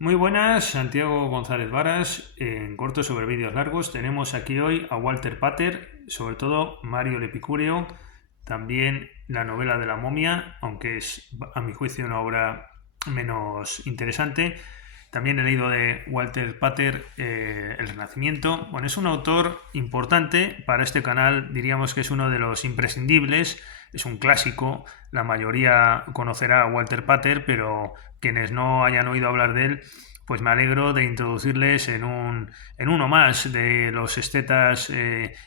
Muy buenas, Santiago González Varas. En corto sobre vídeos largos tenemos aquí hoy a Walter Pater, sobre todo Mario Lepicúreo, también la novela de la momia, aunque es a mi juicio una obra menos interesante. También he leído de Walter Pater El Renacimiento. Bueno, es un autor importante para este canal, diríamos que es uno de los imprescindibles, es un clásico, la mayoría conocerá a Walter Pater, pero quienes no hayan oído hablar de él, pues me alegro de introducirles en uno más de los estetas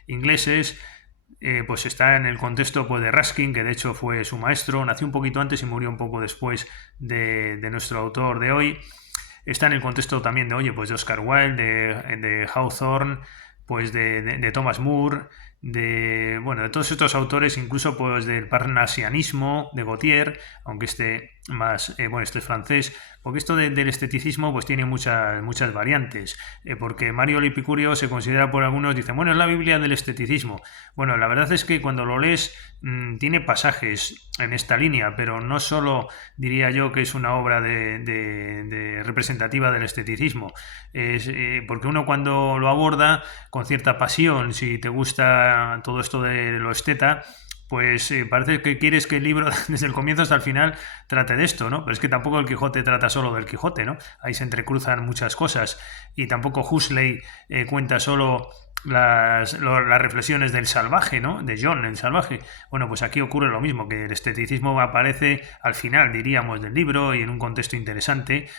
ingleses. Pues está en el contexto pues, de Ruskin, que de hecho fue su maestro, nació un poquito antes y murió un poco después de nuestro autor de hoy. Está en el contexto también de, oye, pues de Oscar Wilde, de Hawthorne, pues de Thomas Moore, bueno, de todos estos autores, incluso pues del parnasianismo de Gautier, aunque este es francés, porque esto del esteticismo pues tiene muchas variantes, porque Mario Epicúreo se considera por algunos, dicen, bueno, es la Biblia del esteticismo. Bueno, la verdad es que cuando lo lees tiene pasajes en esta línea, pero no solo diría yo que es una obra de representativa del esteticismo, porque uno cuando lo aborda con cierta pasión, si te gusta todo esto de lo esteta, pues parece que quieres que el libro desde el comienzo hasta el final trate de esto, ¿no? Pero es que tampoco el Quijote trata solo del Quijote, ¿no? Ahí se entrecruzan muchas cosas y tampoco Huxley cuenta solo las reflexiones del salvaje, ¿no? De John, el salvaje. Bueno, pues aquí ocurre lo mismo, que el esteticismo aparece al final, diríamos, del libro y en un contexto interesante.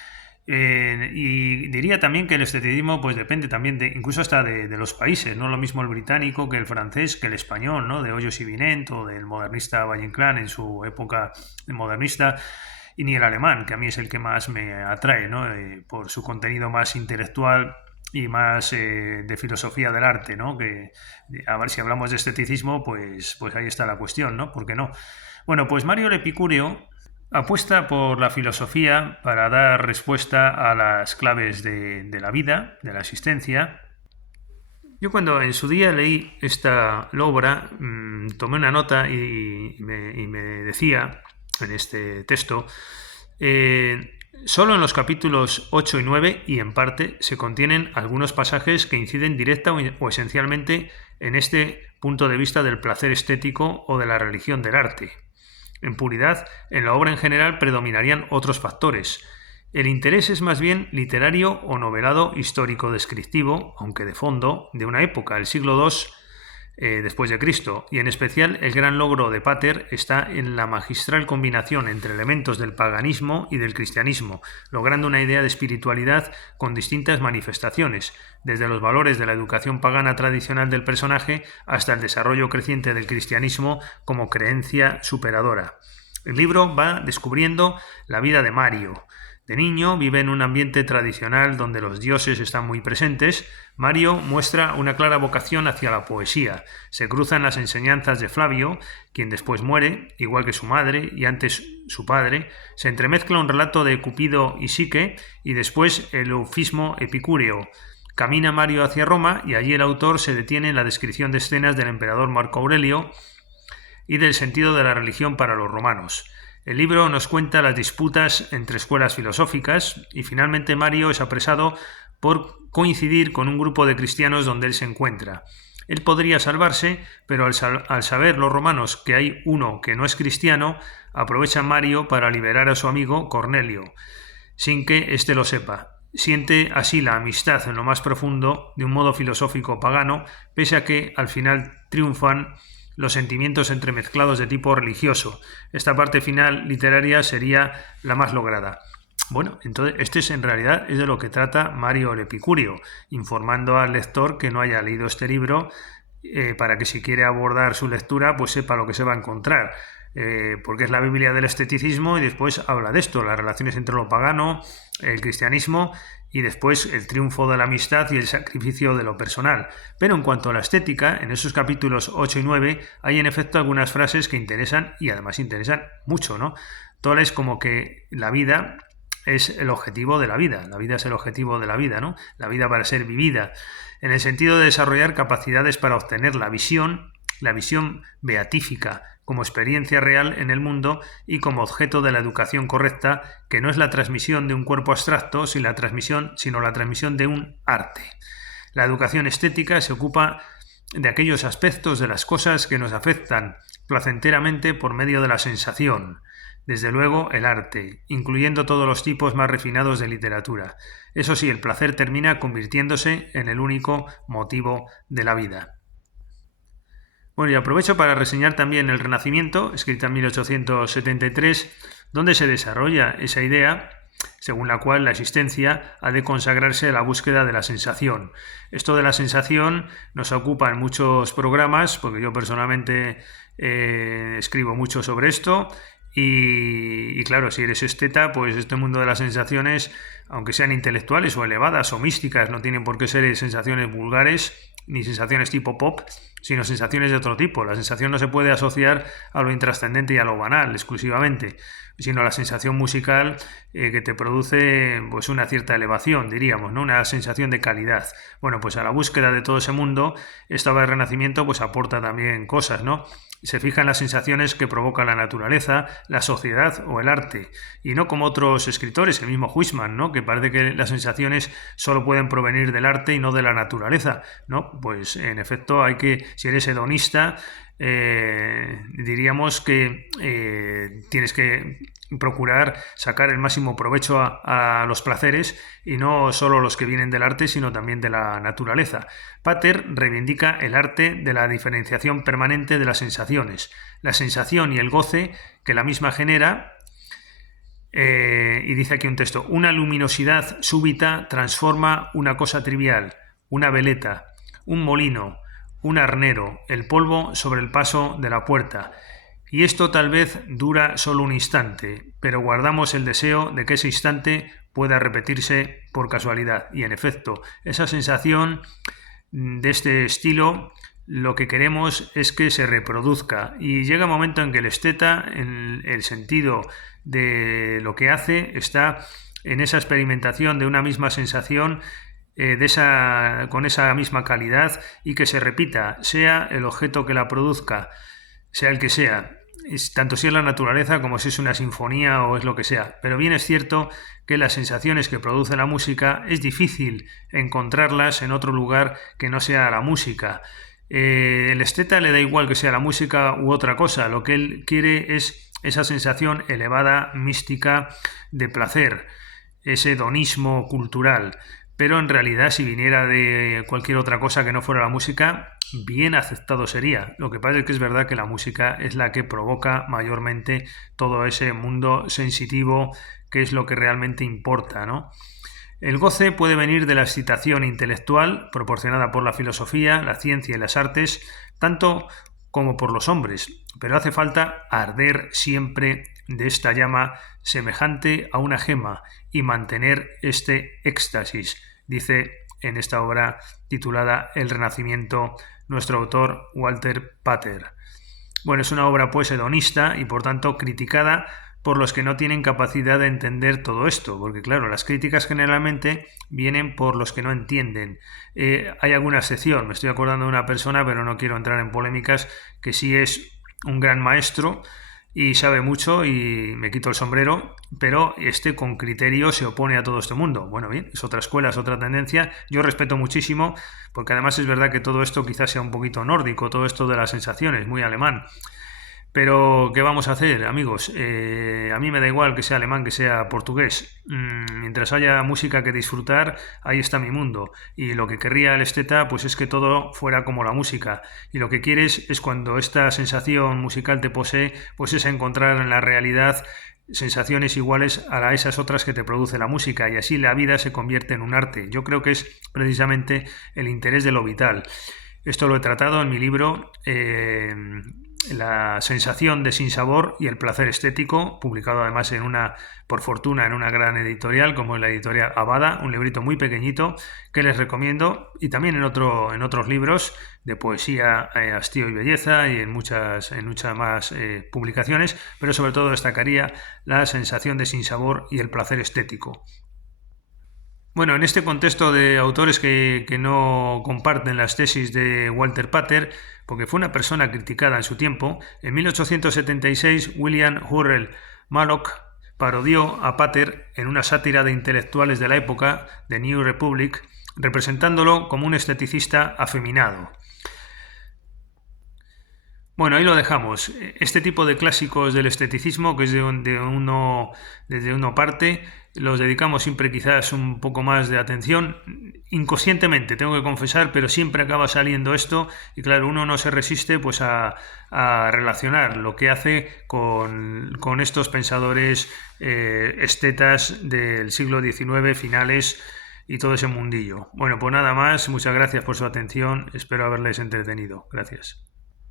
Y diría también que el esteticismo pues depende también incluso hasta de los países, no lo mismo el británico que el francés que el español, ¿no? De Hoyos y Vinent o del modernista Valle Inclán en su época modernista, y ni el alemán, que a mí es el que más me atrae, ¿no? Por su contenido más intelectual y más de filosofía del arte, ¿no? Que a ver si hablamos de esteticismo, pues ahí está la cuestión, ¿no? ¿Por qué no? Bueno, pues Mario Epicúreo apuesta por la filosofía para dar respuesta a las claves de la vida, de la existencia. Yo cuando en su día leí esta obra, tomé una nota y me decía en este texto, solo en los capítulos 8 y 9 y en parte se contienen algunos pasajes que inciden directa o esencialmente en este punto de vista del placer estético o de la religión del arte. En puridad, en la obra en general predominarían otros factores. El interés es más bien literario o novelado histórico-descriptivo, aunque de fondo, de una época, el siglo II después de Cristo, y en especial el gran logro de Pater está en la magistral combinación entre elementos del paganismo y del cristianismo, logrando una idea de espiritualidad con distintas manifestaciones, desde los valores de la educación pagana tradicional del personaje hasta el desarrollo creciente del cristianismo como creencia superadora. El libro va descubriendo la vida de Mario. De niño vive en un ambiente tradicional donde los dioses están muy presentes. Mario muestra una clara vocación hacia la poesía. Se cruzan las enseñanzas de Flavio, quien después muere, igual que su madre y antes su padre. Se entremezcla un relato de Cupido y Psique y después el eufismo epicúreo. Camina Mario hacia Roma y allí el autor se detiene en la descripción de escenas del emperador Marco Aurelio y del sentido de la religión para los romanos. El libro nos cuenta las disputas entre escuelas filosóficas y finalmente Mario es apresado por coincidir con un grupo de cristianos donde él se encuentra. Él podría salvarse, pero al saber los romanos que hay uno que no es cristiano, aprovecha Mario para liberar a su amigo Cornelio, sin que éste lo sepa. Siente así la amistad en lo más profundo de un modo filosófico pagano, pese a que al final triunfan los sentimientos entremezclados de tipo religioso. Esta parte final literaria sería la más lograda. Bueno, entonces en realidad es de lo que trata Mario Epicúreo, informando al lector que no haya leído este libro para que si quiere abordar su lectura pues sepa lo que se va a encontrar. Porque es la Biblia del esteticismo y después habla de esto, las relaciones entre lo pagano, el cristianismo y después el triunfo de la amistad y el sacrificio de lo personal. Pero en cuanto a la estética, en esos capítulos 8 y 9 hay en efecto algunas frases que interesan y además interesan mucho, ¿no? Todas es como que la vida es el objetivo de la vida es el objetivo de la vida, ¿no? La vida para ser vivida, en el sentido de desarrollar capacidades para obtener la visión beatífica, como experiencia real en el mundo y como objeto de la educación correcta, que no es la transmisión de un cuerpo abstracto, sino la transmisión de un arte. La educación estética se ocupa de aquellos aspectos de las cosas que nos afectan placenteramente por medio de la sensación. Desde luego, el arte, incluyendo todos los tipos más refinados de literatura. Eso sí, el placer termina convirtiéndose en el único motivo de la vida. Bueno, y aprovecho para reseñar también El Renacimiento, escrita en 1873, donde se desarrolla esa idea según la cual la existencia ha de consagrarse a la búsqueda de la sensación. Esto de la sensación nos ocupa en muchos programas, porque yo personalmente escribo mucho sobre esto, y claro, si eres esteta, pues este mundo de las sensaciones, aunque sean intelectuales o elevadas o místicas, no tienen por qué ser sensaciones vulgares, ni sensaciones tipo pop, sino sensaciones de otro tipo. La sensación no se puede asociar a lo intrascendente y a lo banal exclusivamente, sino a la sensación musical que te produce pues una cierta elevación, diríamos, ¿no? Una sensación de calidad. Bueno, pues a la búsqueda de todo ese mundo, esta obra de Renacimiento pues aporta también cosas, ¿no? Se fija en las sensaciones que provoca la naturaleza, la sociedad o el arte, y no como otros escritores, el mismo Huysmans, ¿no? Que parece que las sensaciones solo pueden provenir del arte y no de la naturaleza, ¿no? Pues en efecto hay que, si eres hedonista, diríamos que tienes que procurar sacar el máximo provecho a los placeres y no solo los que vienen del arte, sino también de la naturaleza. Pater reivindica el arte de la diferenciación permanente de las sensaciones, la sensación y el goce que la misma genera. Y dice aquí un texto: una luminosidad súbita transforma una cosa trivial, una veleta, un molino, un arnero, el polvo sobre el paso de la puerta. Y esto tal vez dura solo un instante, pero guardamos el deseo de que ese instante pueda repetirse por casualidad. Y en efecto, esa sensación de este estilo, lo que queremos es que se reproduzca. Y llega un momento en que el esteta, en el sentido de lo que hace, está en esa experimentación de una misma sensación, con esa misma calidad, y que se repita, sea el objeto que la produzca, sea el que sea, tanto si es la naturaleza como si es una sinfonía o es lo que sea. Pero bien es cierto que las sensaciones que produce la música es difícil encontrarlas en otro lugar que no sea la música. El esteta le da igual que sea la música u otra cosa, lo que él quiere es esa sensación elevada, mística, de placer, ese hedonismo cultural. Pero en realidad, si viniera de cualquier otra cosa que no fuera la música, bien aceptado sería. Lo que pasa es que es verdad que la música es la que provoca mayormente todo ese mundo sensitivo, que es lo que realmente importa, ¿no? El goce puede venir de la excitación intelectual proporcionada por la filosofía, la ciencia y las artes, tanto como por los hombres, pero hace falta arder siempre de esta llama semejante a una gema y mantener este éxtasis, dice en esta obra titulada El Renacimiento nuestro autor Walter Pater. Bueno, es una obra pues hedonista y por tanto criticada por los que no tienen capacidad de entender todo esto, porque claro, las críticas generalmente vienen por los que no entienden. Hay alguna excepción, me estoy acordando de una persona, pero no quiero entrar en polémicas, que sí es un gran maestro y sabe mucho y me quito el sombrero, pero con criterio se opone a todo este mundo. Bueno, bien, es otra escuela, es otra tendencia. Yo respeto muchísimo, porque además es verdad que todo esto quizás sea un poquito nórdico, todo esto de las sensaciones, muy alemán. Pero, ¿qué vamos a hacer, amigos? A mí me da igual que sea alemán, que sea portugués. Mientras haya música que disfrutar, ahí está mi mundo. Y lo que querría el esteta, pues es que todo fuera como la música. Y lo que quieres es, cuando esta sensación musical te posee, pues es encontrar en la realidad sensaciones iguales a esas otras que te produce la música, y así la vida se convierte en un arte. Yo creo que es precisamente el interés de lo vital. Esto lo he tratado en mi libro La sensación de sinsabor y el placer estético, publicado además por fortuna, en una gran editorial como la editorial Abada, un librito muy pequeñito que les recomiendo, y también en otros libros de poesía, hastío y belleza, y en muchas más publicaciones, pero sobre todo destacaría La sensación de sinsabor y el placer estético. Bueno, en este contexto de autores que no comparten las tesis de Walter Pater, porque fue una persona criticada en su tiempo, en 1876 William Hurrell Mallock parodió a Pater en una sátira de intelectuales de la época, The New Republic, representándolo como un esteticista afeminado. Bueno, ahí lo dejamos. Este tipo de clásicos del esteticismo, que es desde uno parte, los dedicamos siempre quizás un poco más de atención, inconscientemente, tengo que confesar, pero siempre acaba saliendo esto y claro, uno no se resiste pues a relacionar lo que hace con estos pensadores estetas del siglo XIX, finales y todo ese mundillo. Bueno, pues nada más, muchas gracias por su atención, espero haberles entretenido. Gracias.